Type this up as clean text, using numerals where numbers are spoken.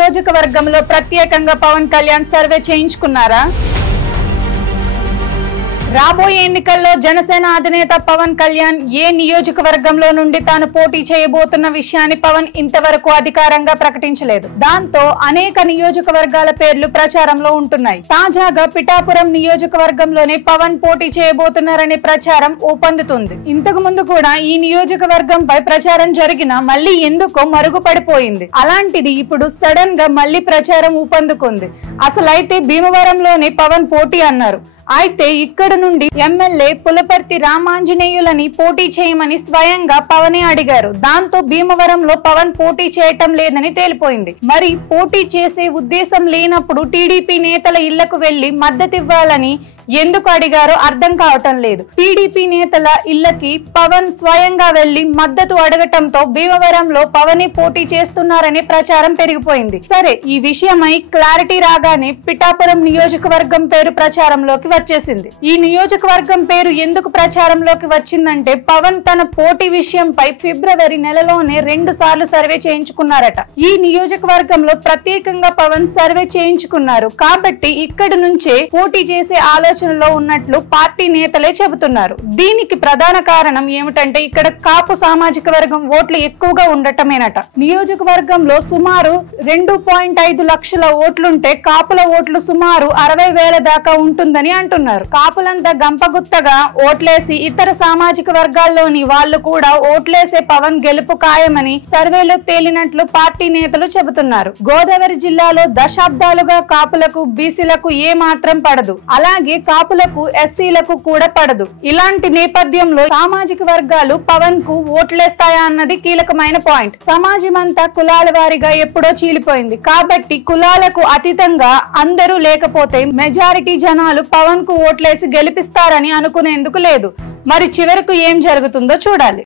నియోజకవర్గంలో ప్రత్యేకంగా పవన్ కళ్యాణ్ సర్వే చేయించుకున్నారా? రాబోయే ఎన్నికల్లో జనసేన అధినేత పవన్ కళ్యాణ్ ఏ నియోజకవర్గంలో నుండి తాను పోటీ చేయబోతున్న విషయాన్ని పవన్ ఇంతవరకు అధికారంగా ప్రకటించలేదు. దాంతో అనేక నియోజకవర్గాల పేర్లు ప్రచారంలో ఉంటున్నాయి. తాజాగా పిఠాపురం నియోజకవర్గంలోనే పవన్ పోటీ చేయబోతున్నారనే ప్రచారం ఊపందుతుంది. ఇంతకు ముందు కూడా ఈ నియోజకవర్గంపై ప్రచారం జరిగినా మళ్ళీ ఎందుకో మరుగుపడిపోయింది. అలాంటిది ఇప్పుడు సడన్ గా మళ్ళీ ప్రచారం ఊపందుకుంది. అసలైతే భీమవరంలోనే పవన్ పోటీ అన్నారు. అయితే ఇక్కడ నుండి ఎమ్మెల్యే పులపర్తి రామాంజనేయులని పోటీ చేయమని స్వయంగా పవనే అడిగారు. దాంతో భీమవరంలో పవన్ పోటీ చేయటం లేదని తేలిపోయింది. మరి పోటీ చేసే ఉద్దేశం లేనప్పుడు టీడీపీ నేతల ఇళ్లకు వెళ్లి మద్దతివ్వాలని ఎందుకు అడిగారో అర్థం కావటం లేదు. టీడీపీ నేతల ఇళ్లకి పవన్ స్వయంగా వెళ్లి మద్దతు అడగటంతో భీమవరంలో పవనే పోటీ చేస్తున్నారనే ప్రచారం పెరిగిపోయింది. సరే, ఈ విషయమై క్లారిటీ రాగానే పిఠాపురం నియోజకవర్గం పేరు ప్రచారంలోకి వచ్చేసింది. ఈ నియోజకవర్గం పేరు ఎందుకు ప్రచారంలోకి వచ్చిందంటే పవన్ తన పోటీ విషయంపై ఫిబ్రవరి నెలలోనే 2 సార్లు సర్వే చేయించుకున్నారట. ఈ నియోజకవర్గంలో ప్రత్యేకంగా పవన్ సర్వే చేయించుకున్నారు కాబట్టి ఇక్కడి నుంచే పోటీ చేసే ఆలోచనలో ఉన్నట్లు పార్టీ నేతలే చెబుతున్నారు. దీనికి ప్రధాన కారణం ఏమిటంటే ఇక్కడ కాపు సామాజిక వర్గం ఓట్లు ఎక్కువగా ఉండటమేనట. నియోజకవర్గంలో సుమారు 2.5 లక్షల ఓట్లుంటే కాపుల ఓట్లు సుమారు 60,000 దాకా ఉంటుందని అంటున్నారు. కాపులంతా గంపగుత్తగా ఓట్లేసి ఇతర సామాజిక వర్గాల్లోని వాళ్ళు కూడా ఓట్లేసే పవన్ గెలుపు ఖాయమని సర్వేలో తేలినట్లు పార్టీ నేతలు చెబుతున్నారు. గోదావరి జిల్లాలో దశాబ్దాలుగా కాపులకు బీసీలకు ఏ మాత్రం పడదు, అలాగే కాపులకు ఎస్సీలకు కూడా పడదు. ఇలాంటి నేపథ్యంలో సామాజిక వర్గాలు పవన్ కు ఓట్లేస్తాయా అన్నది కీలకమైన పాయింట్. సమాజం అంతా కులాల వారిగా ఎప్పుడో చీలిపోయింది కాబట్టి కులాలకు అతీతంగా అందరూ లేకపోతే మెజారిటీ జనాలు పవన్ కు ఓట్లేసి గెలిపిస్తారని అనుకునేందుకు లేదు. మరి చివరకు ఏం జరుగుతుందో చూడాలి.